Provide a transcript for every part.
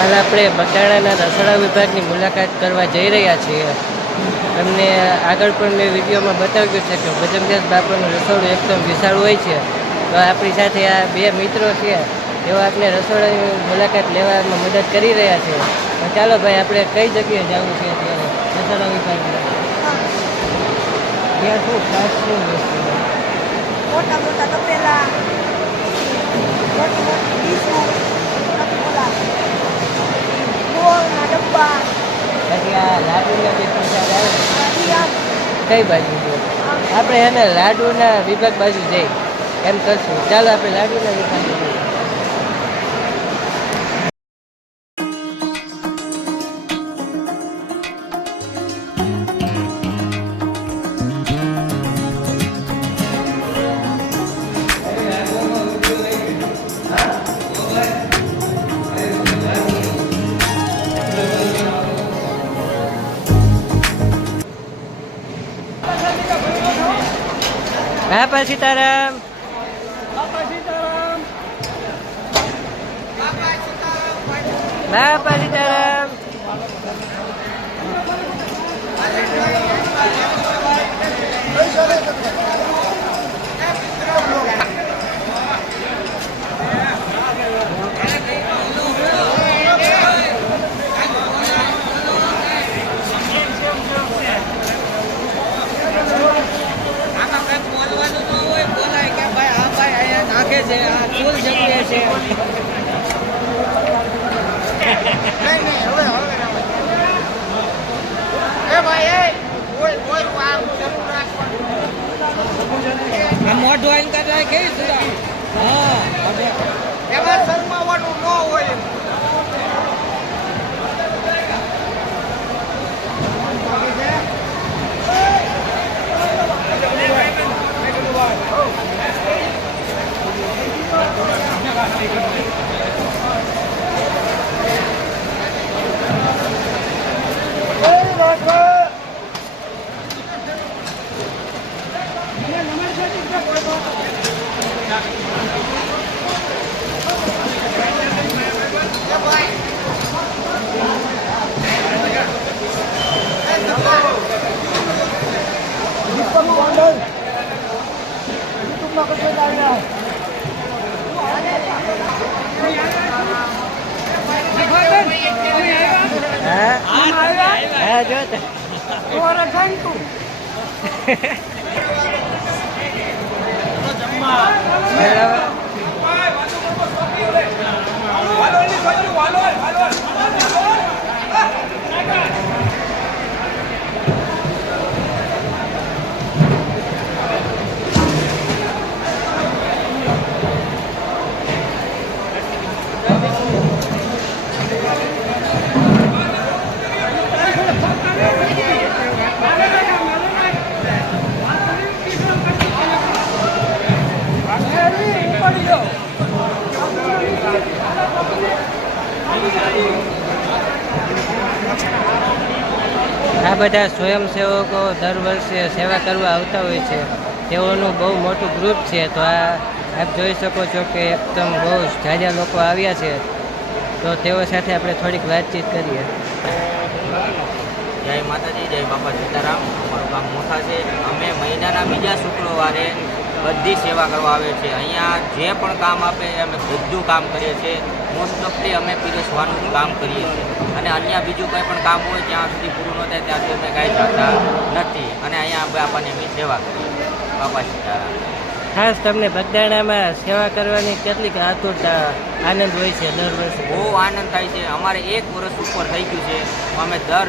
હાલ આપણે બટાણાના રસોડા વિભાગની મુલાકાત કરવા જઈ રહ્યા છીએ. તમને આગળ પણ મેં વિડીયોમાં બતાવ્યું છે કે ભજનદાસ બાપાનું રસોડું એકદમ વિશાળ હોય છે. તો આપણી સાથે આ બે મિત્રો છે, તેઓ આપણે રસોડાની મુલાકાત લેવામાં મદદ કરી રહ્યા છે. તો ચાલો ભાઈ, આપણે કઈ જગ્યાએ જવું છે અત્યારે? રસોડા વિભાગમાં. ત્યાં શું ખાસ શું વસ્તુ? મોટા મોટા તપેલા મોટી મોટી ડીશો પછી ઓલા ગોળના ડબ્બા પછી આ લાડુના જે પ્રસાદ આવે છે, ઈ આમ કઈ બાજુ જોઈએ? આપણે એને લાડુના વિભાગ બાજુ જઈ એમ કરશું. ચાલો, આપણે લાડુના વિભાગ જઈએ બાપા સીતારામ. બાપા સીતારામ આમાં કંઈક બોલવાનું ન હોય બોલાય કે ભાઈ હા ભાઈ અહીંયા નાખે છે આ ચૂલ જમીએ છે આ મોઢું આઈને કરતા કેવી સુધા હા હા હા જો તો. બરાબર. આ બધા સ્વયંસેવકો દર વર્ષે સેવા કરવા આવતા હોય છે. તેઓનું બહુ મોટું ગ્રુપ છે. તો આ, આપ જોઈ શકો છો કે એકદમ બહુ જાજા લોકો આવ્યા છે. તો તેઓ સાથે આપણે થોડીક વાતચીત કરીએ. જય માતાજી, જય બાપા સીતારામ. અમારું ગામ મોખા છે. અમે મહિનાના બીજા શુક્રવારે બધી સેવા કરવા આવે છે. અહીંયા જે પણ કામ આપે એ અમે બધું કામ કરીએ છીએ. મોસ્ટ ઓફલી અમે પીરસવાનું કામ કરીએ છીએ. અને અન્ય બીજું કંઈ પણ કામ હોય જ્યાં સુધી પૂરું ન થાય ત્યાં સુધી અમે કાંઈ જાણતા નથી. અને અહીંયા બાપાની અમે સેવા કરીએ બાપા સીતારામ ખાસ તમને બગદાણામાં સેવા કરવાની કેટલીક આતુરતા આનંદ હોય છે દર વર્ષે. બહુ આનંદ થાય છે. અમારે એક વર્ષ ઉપર થઈ ગયું છે. અમે દર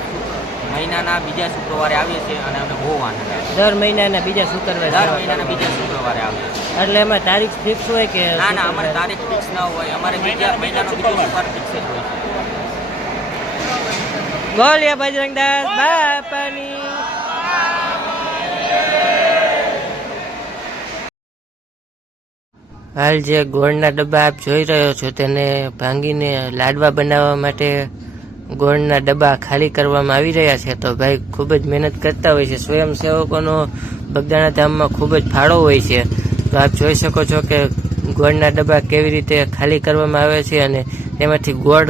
મહિનાના બીજા શુક્રવારે આવીએ છીએ અને અમે બહુ આનંદ આવે દર મહિનાના બીજા શુક્રવારે દર મહિનાના બીજા શુક્રવારે આવીએ એટલે એમાં તારીખ ફિક્સ હોય કે ના ના અમારે તારીખ ફિક્સ ના હોય. અમારે બીજા મહિનાનો બીજો શુક્રવાર. ફિક્સ જ હોય બોલ્યા બજરંગદાસ બાપાની હાલ જે ગોળના ડબ્બા આપ જોઈ રહ્યો છો તેને ભાંગીને લાડવા બનાવવા માટે ગોળના ડબ્બા ખાલી કરવામાં આવી રહ્યા છે તો ભાઈ ખૂબ જ મહેનત કરતા હોય છે. સ્વયંસેવકોનો બગદાણા ધામમાં ખૂબ જ ફાળો હોય છે. તો આપ જોઈ શકો છો કે ગોળના ડબ્બા કેવી રીતે ખાલી કરવામાં આવે છે અને તેમાંથી ગોળ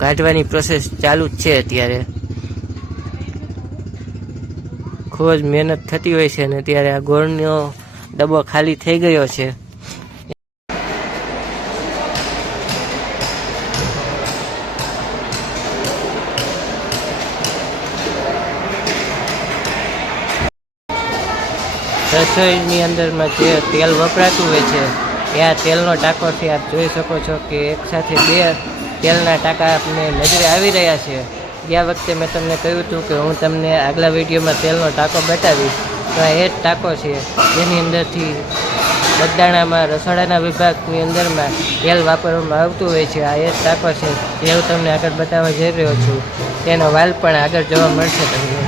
કાઢવાની પ્રોસેસ ચાલુ જ છે અત્યારે. ખૂબ જ મહેનત થતી હોય છે અને ત્યારે આ ગોળનો ડબ્બો ખાલી થઈ ગયો છે. રસોઈની અંદરમાં જે તેલ વપરાતું હોય છે, એ આ તેલનો ટાંકો છે. આપ જોઈ શકો છો કે એક સાથે બે તેલના ટાંકા આપને નજરે આવી રહ્યા છે. ગયા વખતે મેં તમને કહ્યું હતું કે હું તમને આગલા વિડીયોમાં તેલનો ટાંકો બતાવીશ. તો આ એ જ ટાંકો છે, જેની અંદરથી બગદાણામાં, રસોડાના વિભાગની અંદરમાં તેલ વાપરવામાં આવતું હોય છે. આ એ જ ટાંકો છે, જે હું તમને આગળ બતાવવા જઈ રહ્યો છું. તેનો વાલ પણ આગળ જોવા મળશે તમને.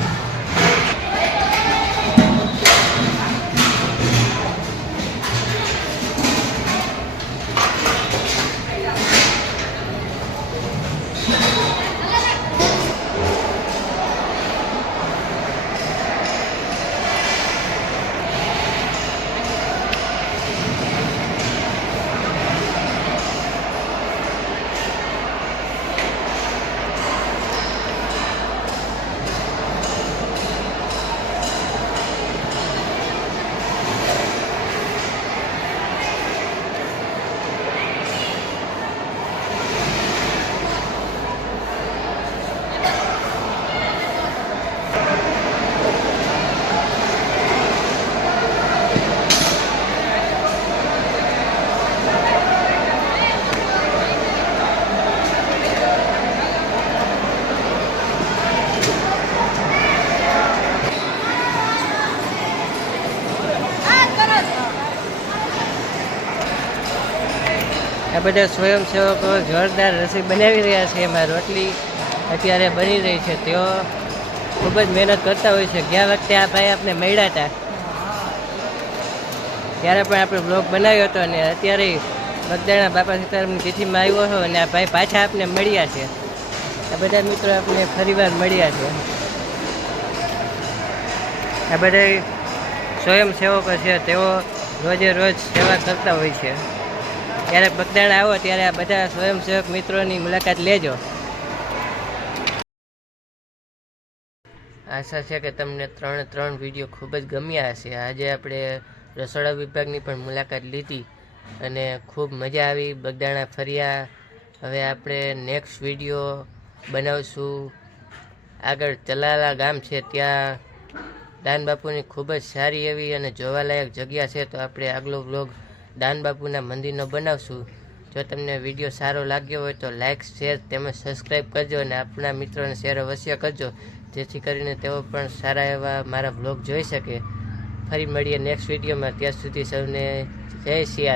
આ બધા સ્વયંસેવકો જોરદાર રસોઈ બનાવી રહ્યા છે એમાં રોટલી અત્યારે બની રહી છે. તેઓ ખૂબ જ મહેનત કરતા હોય છે. ગયા વખતે આ ભાઈ આપણે મળ્યા હતા. ત્યારે પણ આપણે બ્લોગ બનાવ્યો હતો અને અત્યારે બગદાણા બાપા સીતારામની તિથિમાં આવ્યો હતો અને આ ભાઈ પાછા આપને મળ્યા છે. આ બધા મિત્રો આપણે ફરીવાર મળ્યા છે. આ બધા સ્વયંસેવકો છે. તેઓ રોજે રોજ સેવા કરતા હોય છે. ત્યારે બગદાણા આવો ત્યારે આ બધા સ્વયંસેવક મિત્રોની મુલાકાત લેજો. આશા છે કે તમને ત્રણ ત્રણ વીડિયો ખૂબ જ ગમ્યા હશે. આજે આપણે રસોડા વિભાગની પણ મુલાકાત લીધી અને ખૂબ મજા આવી. બગદાણા ફર્યા. હવે આપણે નેક્સ્ટ વીડિયો બનાવશું. આગળ ચલાલા ગામ છે ત્યાં દાન બાપુની ખૂબ જ સારી એવી અને જોવાલાયક જગ્યા છે. તો આપણે આગલો વ્લોગ દાન બાપુના મંદિરનો બનાવશું. જો તમને વીડિયો સારો લાગ્યો હોય તો લાઇક શેર તેમજ સબસ્ક્રાઈબ કરજો અને આપણા મિત્રોને શેર અવશ્ય કરજો. જેથી કરીને તેઓ પણ સારા એવા મારા વ્લોગ જોઈ શકે. ફરી મળીએ નેક્સ્ટ વિડીયોમાં. ત્યાં સુધી સૌને જય સિયારામ